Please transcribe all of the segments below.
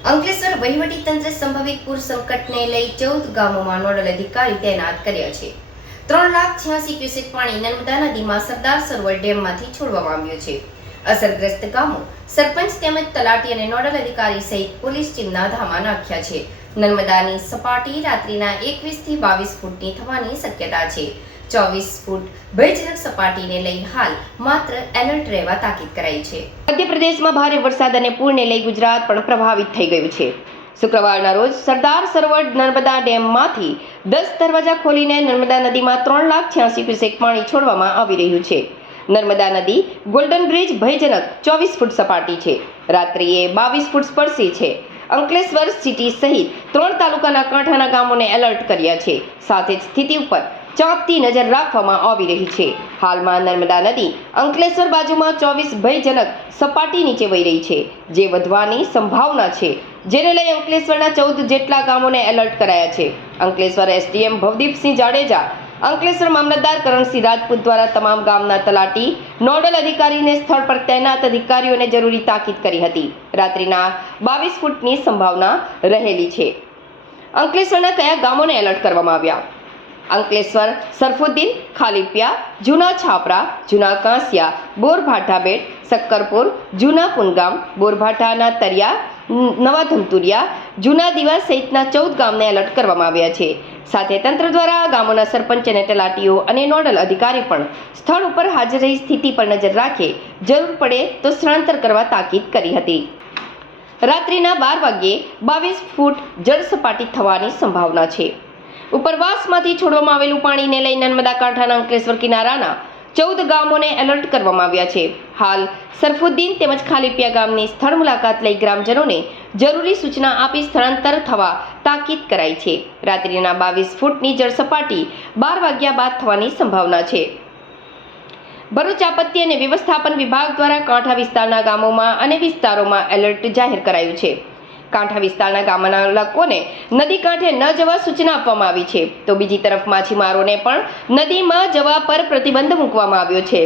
અંકલેશ્વર વહીવટી તંત્ર સંભવિત પૂર સંકટને લઈ ચૌદ ગામોમાં નોડલ અધિકારી તૈનાત કર્યા છે. ત્રણ લાખ છ્યાસી ક્યુસેક પાણી નર્મદા નદીમાં સરદાર સરોવર ડેમમાંથી છોડવામાં આવ્યું છે. અસરગ્રસ્ત ગામો, સરપંચ તેમજ તલાટી અને નોડલ અધિકારી સહિત પોલીસ ટીમના ધામા નાખ્યા છે. નર્મદાની સપાટી રાત્રિના એકવીસથી બાવીસ ફૂટની થવાની શક્યતા છે. ચોવીસ ફૂટ ભયજનક સપાટીને લઈ હાલ માત્ર એલર્ટ રહેવા તાકીદ કરાઈ છે. મધ્યપ્રદેશમાં ભારે વરસાદ અને પૂરને લઈ ગુજરાત પણ પ્રભાવિત થઈ ગયું છે. શુક્રવારના રોજ સરદાર સરોવર નર્મદા ડેમમાંથી દસ દરવાજા ખોલીને નર્મદા નદીમાં ત્રણ લાખ છ્યાસી ક્યુસેક પાણી છોડવામાં આવી રહ્યું છે. નર્મદા નદી, ગોલ્ડન બ્રિજ ભયજનક ચોવીસ ફૂટ સપાટી છે. રાત્રિએ બાવીસ ફૂટ સ્પર્શી છે. અંકલેશ્વર સિટી સહિત ત્રણ તાલુકાના કાંઠાના ગામોને એલર્ટ કર્યા છે. સાથે જ સ્થિતિ ઉપર ચાંપતી નજર રાખવામાં આવી રહી છે. હાલમાં નર્મદા નદી અંકલેશ્વર બાજુમાં ચોવીસ ભયજનક સપાટી નીચે વહી રહી છે, જે વધવાની સંભાવના છે. જેને લઈ અંકલેશ્વરના ચૌદ જેટલા ગામોને એલર્ટ કરાયા છે. અંકલેશ્વર એસડીએમ ભવદીપસિંહ જાડેજા અંકલેશ્વર મામલતદાર કરણસિંહ રાજપૂત દ્વારા તમામ ગામના તલાટી, નોડલ અધિકારીને સ્થળ પર તૈનાત અધિકારીઓને જરૂરી તાકીદ કરી હતી. રાત્રિના બાવીસ ફૂટની સંભાવના રહેલી છે. અંકલેશ્વરના કયા ગામોને એલર્ટ કરવામાં આવ્યા? અંકલેશ્વર, સરફુદ્દીન, ખાલીપિયા, જૂના છાપરા, જૂના કાંસિયા, બોરભાઠા બેટ, સક્કરપુર, જૂના પુનગામ, બોરભાઠાના તરિયા નવા ધમતુરિયા જૂના દિવા સહિતના ચૌદ ગામને એલર્ટ કરવામાં આવ્યા છે. સાથે તંત્ર દ્વારા ગામોના સરપંચ અને તલાટીઓ અને નોડલ અધિકારી પણ સ્થળ ઉપર હાજર રહી સ્થિતિ પર નજર રાખે, જરૂર પડે તો સ્થળાંતર કરવા તાકીદ કરી હતી. રાત્રિના બાર વાગ્યે બાવીસ ફૂટ જળ સપાટી થવાની સંભાવના છે. ઉપરવાસમાંથી છોડવામાં આવેલું પાણીને લઈ નર્મદા કાંઠાના અંકલેશ્વર કિનારાના ચૌદ ગામોને એલર્ટ કરવામાં આવ્યા છે. હાલ સરફુદ્દીન તેમજ ખાલીપિયા ગામની સ્થળ મુલાકાત લઈ ગ્રામજનોને જરૂરી સૂચના આપી સ્થળાંતર થવા તાકીદ કરાઈ છે. રાત્રિના બાવીસ ફૂટની જળસપાટી બાર વાગ્યા બાદ થવાની સંભાવના છે. ભરૂચ આપત્તિ અને વ્યવસ્થાપન વિભાગ દ્વારા કાંઠા વિસ્તારના ગામોમાં અને વિસ્તારોમાં એલર્ટ જાહેર કરાયું છે. કાંઠા વિસ્તારના ગામના લોકોને નદી કાંઠે ન જવા સૂચના આપવામાં આવી છે. તો બીજી તરફ માછીમારોને પણ નદીમાં જવા પર પ્રતિબંધ મૂકવામાં આવ્યો છે.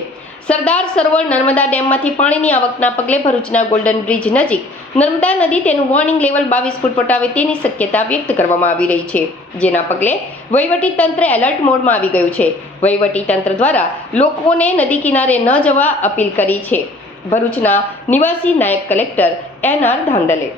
સરદાર સરોવર નર્મદા ડેમમાંથી પાણીની આવકના પગલે ભરૂચના ગોલ્ડન બ્રિજ નજીક નર્મદા નદી તેનું વોર્નિંગ લેવલ બાવીસ ફૂટ વટાવે તેની શક્યતા વ્યક્ત કરવામાં આવી રહી છે. જેના પગલે વહીવટી તંત્ર એલર્ટ મોડમાં આવી ગયું છે. વહીવટી તંત્ર દ્વારા લોકોને નદી કિનારે ન જવા અપીલ કરી છે. ભરૂચના નિવાસી નાયબ કલેક્ટર એન આર ધાંધલે